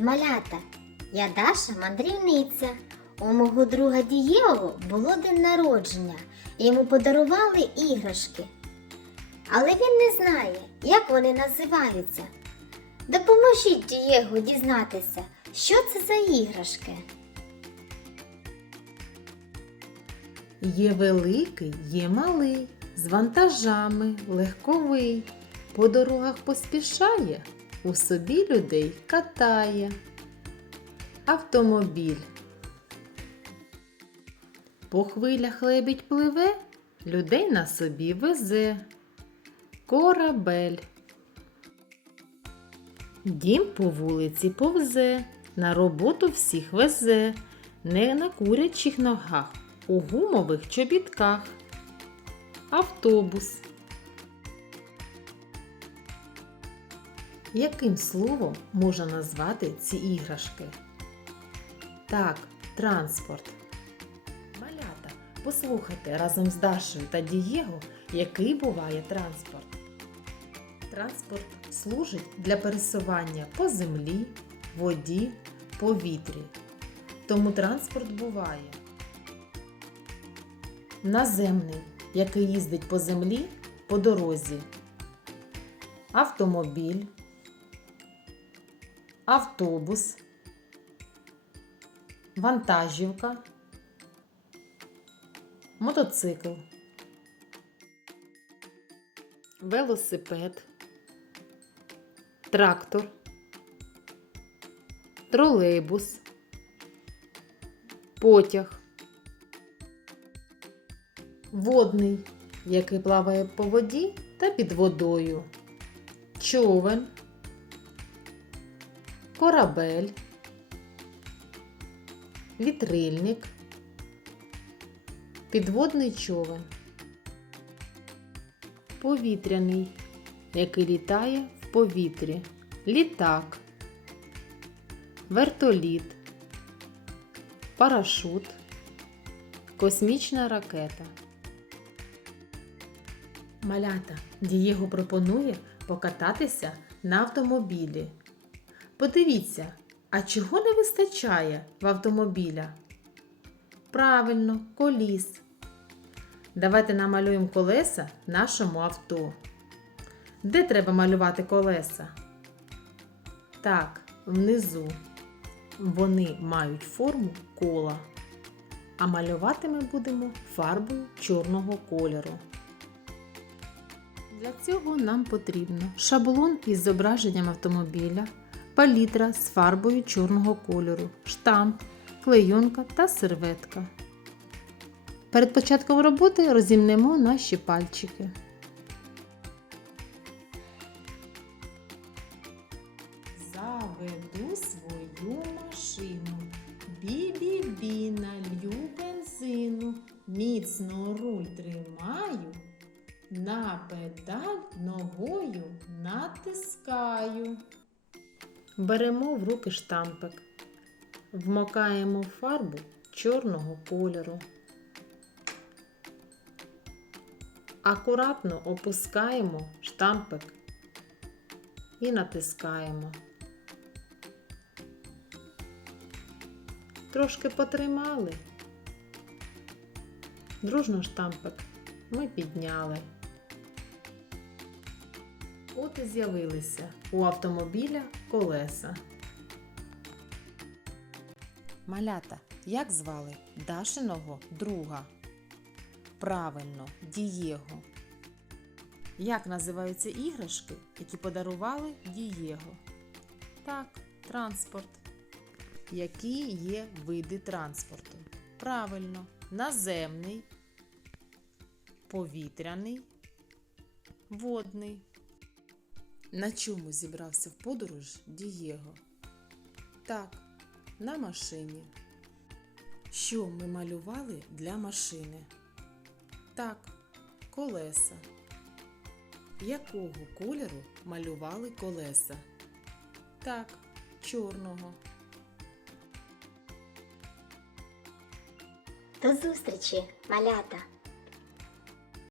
Малята! Я Даша мандрівниця. У мого друга Дієго було день народження. Йому подарували іграшки. Але він не знає, як вони називаються. Допоможіть Дієго дізнатися, що це за іграшки. Є великий, є малий, з вантажами, легковий. По дорогах поспішає, у собі людей катає. Автомобіль. По хвилях лебідь пливе, людей на собі везе. Корабель. Дім по вулиці повзе, на роботу всіх везе, не на курячих ногах, у гумових чобітках. Автобус. Яким словом можна назвати ці іграшки? Так, транспорт. Малята, послухайте разом з Дашою та Дієго, який буває транспорт. Транспорт служить для пересування по землі, воді, повітрі. Тому транспорт буває наземний, який їздить по землі по дорозі, автомобіль, автобус, вантажівка, мотоцикл, велосипед, трактор, тролейбус, потяг. Водний, який плаває по воді та під водою, човен, корабель, вітрильник, підводний човен, повітряний, який літає в повітрі, літак, вертоліт, парашут, космічна ракета. Малята, Дієго пропонує покататися на автомобілі. Подивіться, а чого не вистачає в автомобіля? Правильно, коліс. Давайте намалюємо колеса нашому авто. Де треба малювати колеса? Так, внизу. Вони мають форму кола. А малювати ми будемо фарбою чорного кольору. Для цього нам потрібно шаблон із зображенням автомобіля, палітра з фарбою чорного кольору, штамп, клейонка та серветка. Перед початком роботи розімнемо наші пальчики. Заведу свою машину. Бі-бі-бі, налью бензину, міцно руль тримаю. На педаль ногою натискаю. Беремо в руки штампик. Вмокаємо фарбу чорного кольору. Акуратно опускаємо штампик і натискаємо. Трошки потримали. Дружно штампик ми підняли. От і з'явилися у автомобіля колеса. Малята, як звали Дашиного друга? Правильно, Дієго. Як називаються іграшки, які подарували Дієго? Так, транспорт. Які є види транспорту? Правильно, наземний, повітряний, водний. На чому зібрався в подорож Дієго? Так, на машині. Що ми малювали для машини? Так, колеса. Якого кольору малювали колеса? Так, чорного. До зустрічі, малята!